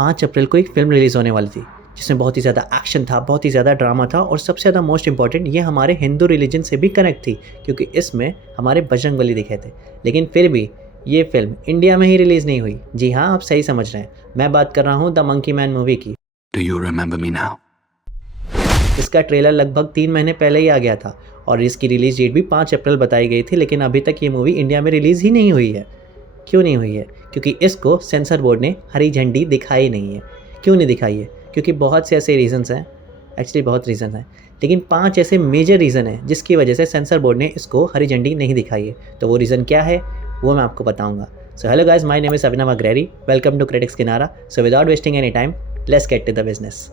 5 अप्रैल को एक film release होने वाली थी जिसमें बहुत ही ज़्यादा एक्शन था, बहुत ही ज़्यादा ड्रामा था और सबसे ज़्यादा मोस्ट इम्पॉर्टेंट ये हमारे हिंदू रिलीजन से भी कनेक्ट थी क्योंकि इसमें हमारे बजरंगबली दिखे थे। लेकिन फिर भी ये फ़िल्म इंडिया में ही रिलीज़ नहीं हुई। जी हाँ, आप सही समझ रहे हैं, मैं बात कर रहा हूँ द मंकी मैन मूवी की। Do you remember me now? इसका ट्रेलर लगभग 3 महीने पहले ही आ गया था और इसकी रिलीज़ डेट भी 5 अप्रैल बताई गई थी, लेकिन अभी तक ये मूवी इंडिया में रिलीज़ ही नहीं हुई है। क्यों नहीं हुई है? क्योंकि इसको सेंसर बोर्ड ने हरी झंडी दिखाई नहीं है। क्यों नहीं दिखाई है? क्योंकि बहुत से ऐसे रीज़न्स हैं, एक्चुअली बहुत रीज़न हैं, लेकिन 5 ऐसे मेजर रीज़न हैं जिसकी वजह से सेंसर बोर्ड ने इसको हरी झंडी नहीं दिखाई है। तो वो रीज़न क्या है वो मैं आपको बताऊँगा। So hello guys, my name is Abhinav Agrairi, welcome to critics Kinara. So without wasting any time, let's get to the business.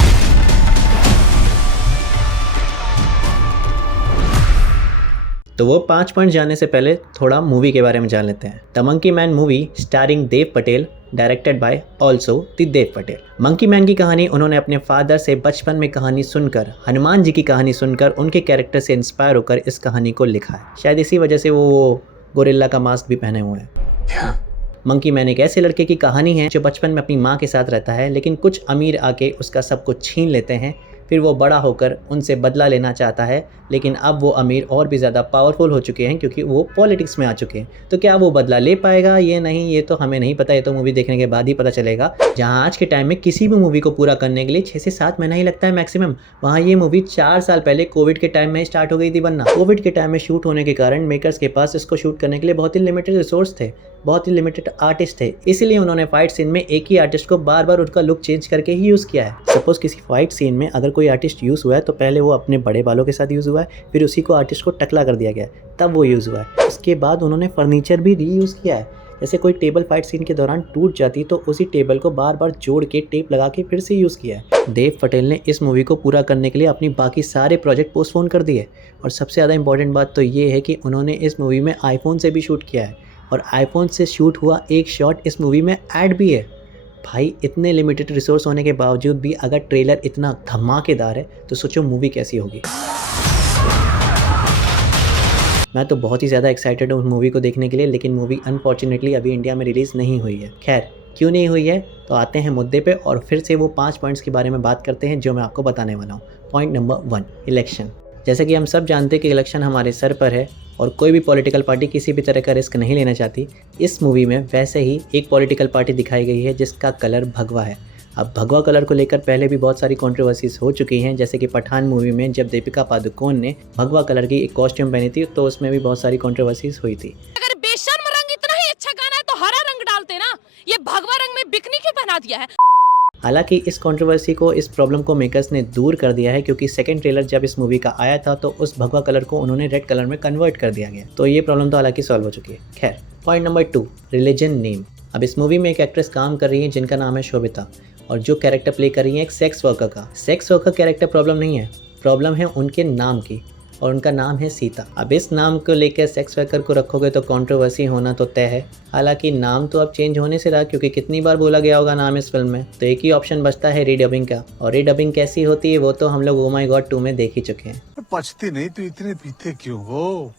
तो वो 5 पॉइंट जानने से पहले थोड़ा मूवी के बारे में जान लेते हैं। The monkey man movie starring Dev Patel, directed by also the Dev Patel. Monkey man की कहानी उन्होंने अपने फादर से बचपन में कहानी सुनकर, हनुमान जी की कहानी सुनकर उनके कैरेक्टर से इंस्पायर होकर इस कहानी को लिखा है। शायद इसी वजह से वो गोरिल्ला का मास्क भी पहने हुए हैं। मंकी मैन एक ऐसे लड़के की कहानी है जो बचपन में अपनी माँ के साथ रहता है, लेकिन कुछ अमीर आके उसका सब कुछ छीन लेते हैं। फिर वो बड़ा होकर उनसे बदला लेना चाहता है, लेकिन अब वो अमीर और भी ज़्यादा पावरफुल हो चुके हैं क्योंकि वो पॉलिटिक्स में आ चुके हैं। तो क्या वो बदला ले पाएगा ये नहीं, ये तो हमें नहीं पता, ये तो मूवी देखने के बाद ही पता चलेगा। जहाँ आज के टाइम में किसी भी मूवी को पूरा करने के लिए 6 से 7 महीना ही लगता है मैक्सिमम, वहाँ ये मूवी 4 साल पहले कोविड के टाइम में स्टार्ट हो गई थी बनना। कोविड के टाइम में शूट होने के कारण मेकर्स के पास इसको शूट करने के लिए बहुत ही लिमिटेड रिसोर्स थे, बहुत ही लिमिटेड आर्टिस्ट थे, इसीलिए उन्होंने फाइट सीन में एक ही आर्टिस्ट को बार बार उनका लुक चेंज करके ही यूज़ किया है। सपोज किसी फाइट सीन में अगर कोई आर्टिस्ट यूज़ हुआ है तो पहले वो अपने बड़े बालों के साथ यूज़ हुआ है, फिर उसी को आर्टिस्ट को टकला कर दिया गया है, तब वो यूज़ हुआ है। उसके बाद उन्होंने फर्नीचर भी रीयूज़ किया है। जैसे कोई टेबल फाइट सीन के दौरान टूट जाती तो उसी टेबल को बार बार जोड़ के टेप लगा के फिर से यूज़ किया है। देव पटेल ने इस मूवी को पूरा करने के लिए अपनी बाकी सारे प्रोजेक्ट पोस्टपोन कर दिए और सबसे ज़्यादा इंपॉर्टेंट बात तो ये है कि उन्होंने इस मूवी में आईफोन से भी शूट किया है और आईफोन से शूट हुआ एक शॉट इस मूवी में ऐड भी है। भाई, इतने लिमिटेड रिसोर्स होने के बावजूद भी अगर ट्रेलर इतना धमाकेदार है तो सोचो मूवी कैसी होगी। मैं तो बहुत ही ज़्यादा एक्साइटेड हूँ मूवी को देखने के लिए, लेकिन मूवी अनफॉर्चुनेटली अभी इंडिया में रिलीज़ नहीं हुई है। खैर, क्यों नहीं हुई है तो आते हैं मुद्दे पे और फिर से वो 5 पॉइंट्स के बारे में बात करते हैं जो मैं आपको बताने वाला हूँ। Point number 1, election. जैसे कि हम सब जानते हैं कि इलेक्शन हमारे सर पर है और कोई भी पॉलिटिकल पार्टी किसी भी तरह का रिस्क नहीं लेना चाहती। इस मूवी में वैसे ही एक पॉलिटिकल पार्टी दिखाई गई है जिसका कलर भगवा है। अब भगवा कलर को लेकर पहले भी बहुत सारी कंट्रोवर्सीज हो चुकी हैं, जैसे कि पठान मूवी में जब दीपिका पादुकोण ने भगवा कलर की एक कॉस्ट्यूम पहनी थी तो उसमें भी बहुत सारी कंट्रोवर्सीज हुई थी। अगर बेशर्म रंग इतना ही अच्छा गाना है तो हरा रंग डालते ना, ये भगवा रंग में बिकनी क्यों बना दिया है? हालांकि इस कंट्रोवर्सी को, इस प्रॉब्लम को मेकर्स ने दूर कर दिया है क्योंकि सेकंड ट्रेलर जब इस मूवी का आया था तो उस भगवा कलर को उन्होंने रेड कलर में कन्वर्ट कर दिया गया, तो ये प्रॉब्लम तो हालांकि सॉल्व हो चुकी है। खैर, पॉइंट नंबर 2, रिलीजन नेम। अब इस मूवी में एक एक्ट्रेस काम कर रही है जिनका नाम है शोभिता और जो कैरेक्टर प्ले कर रही है एक सेक्स वर्कर का। सेक्स वर्कर कैरेक्टर प्रॉब्लम नहीं है, प्रॉब्लम है उनके नाम की और उनका नाम है सीता। अब इस नाम को लेकर सेक्स वर्कर को रखोगे तो कंट्रोवर्सी होना तो तय है। हालांकि नाम तो अब चेंज होने से रहा क्योंकि कितनी बार बोला गया होगा नाम इस फिल्म में, तो एक ही ऑप्शन बचता है रीडबिंग का, और रीडबिंग कैसी होती है वो तो हम लोग ओ माय गॉड 2 में देख ही चुके हैं। पछती नहीं तो इतने पीते क्यों हो?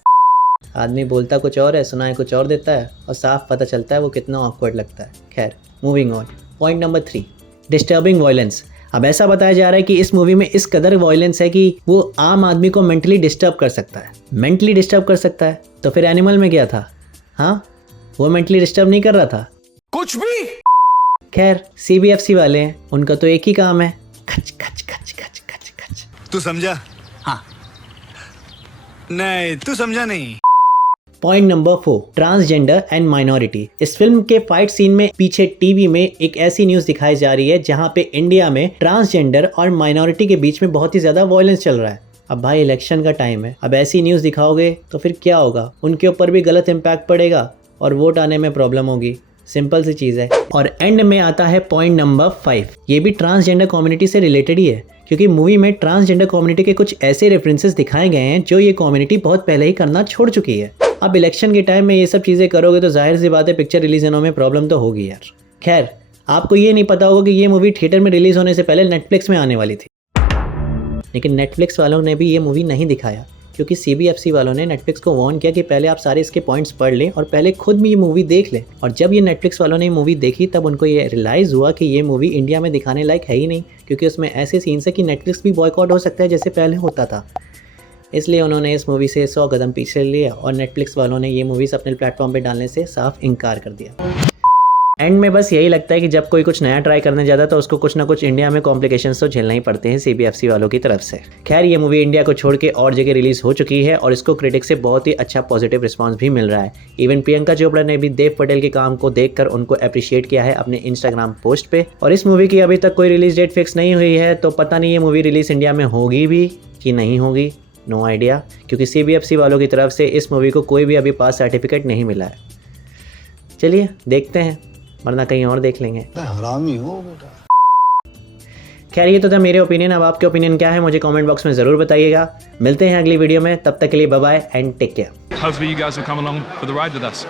आदमी बोलता कुछ और है, सुनाए कुछ और देता है और साफ पता चलता है वो कितना ऑकवर्ड लगता है। खैर, moving on. Point number 3, disturbing violence. अब ऐसा बताया जा रहा है कि इस मूवी में इस कदर वायलेंस है कि वो आम आदमी को मेंटली डिस्टर्ब कर सकता है। मेंटली डिस्टर्ब कर सकता है तो फिर एनिमल में क्या था? हाँ, वो मेंटली डिस्टर्ब नहीं कर रहा था कुछ भी। खैर, सीबीएफसी वाले हैं, उनका तो एक ही काम है, खच खच खच खच खच खच। तू समझा? हाँ। नहीं, तू समझा नहीं। Point number 4, transgender and minority. इस फिल्म के फाइट सीन में पीछे टीवी में एक ऐसी न्यूज दिखाई जा रही है जहां पे इंडिया में ट्रांसजेंडर और माइनॉरिटी के बीच में बहुत ही ज्यादा वायलेंस चल रहा है। अब भाई, इलेक्शन का टाइम है, अब ऐसी न्यूज दिखाओगे तो फिर क्या होगा? उनके ऊपर भी गलत इम्पैक्ट पड़ेगा और वोट आने में प्रॉब्लम होगी। सिंपल सी चीज़ है। और एंड में आता है पॉइंट नंबर 5, ये भी ट्रांसजेंडर कम्युनिटी से रिलेटेड ही है क्योंकि मूवी में ट्रांसजेंडर कम्युनिटी के कुछ ऐसे रेफरेंसेस दिखाए गए हैं जो ये कम्युनिटी बहुत पहले ही करना छोड़ चुकी है। अब इलेक्शन के टाइम में ये सब चीज़ें करोगे तो जाहिर सी बात है पिक्चर रिलीज होने में प्रॉब्लम तो होगी यार। खैर, आपको ये नहीं पता होगा कि ये मूवी थिएटर में रिलीज होने से पहले नेटफ्लिक्स में आने वाली थी, लेकिन नेटफ्लिक्स वालों ने भी ये मूवी नहीं दिखाया क्योंकि CBFC वालों ने नेटफ्लिक्स को वार्न किया कि पहले आप सारे इसके पॉइंट्स पढ़ लें और पहले खुद में ये मूवी देख लें। और जब ये नेटफ्लिक्स वालों ने ये मूवी देखी तब उनको ये रियलाइज़ हुआ कि ये मूवी इंडिया में दिखाने लायक है ही नहीं, क्योंकि उसमें ऐसे सीन्स है कि नेटफ्लिक्स भी बॉयकॉट हो सकता है जैसे पहले होता था। इसलिए उन्होंने इस मूवी से 100 कदम पीछे लिया और नेटफ्लिक्स वालों ने ये मूवीज़ अपने प्लेटफॉर्म पे डालने से साफ इनकार कर दिया। एंड में बस यही लगता है कि जब कोई कुछ नया ट्राई करने जाता है तो उसको कुछ ना कुछ इंडिया में कॉम्प्लिकेशंस तो झेलना ही पड़ते हैं CBFC वालों की तरफ से। खैर, ये मूवी इंडिया को छोड़ के और जगह रिलीज़ हो चुकी है और इसको क्रिटिक से बहुत ही अच्छा पॉजिटिव रिस्पांस भी मिल रहा है। इवन प्रियंका चोपड़ा ने भी देव पटेल के काम को देखकर उनको अप्रिशिएट किया है अपने इंस्टाग्राम पोस्ट पे। और इस मूवी की अभी तक कोई रिलीज डेट फिक्स नहीं हुई है, तो पता नहीं ये मूवी रिलीज इंडिया में होगी भी कि नहीं होगी, नो आइडिया, क्योंकि CBFC वालों की तरफ से इस मूवी को कोई भी अभी पास सर्टिफिकेट नहीं मिला है। चलिए देखते हैं, वरना कहीं और देख लेंगे। हरामी हो बेटा। खैर, ये तो था मेरे ओपिनियन। अब आपके ओपिनियन क्या है मुझे कमेंट बॉक्स में ज़रूर बताइएगा। मिलते हैं अगली वीडियो में, तब तक के लिए bye bye and take care. Hopefully you guys will come along for the ride with us.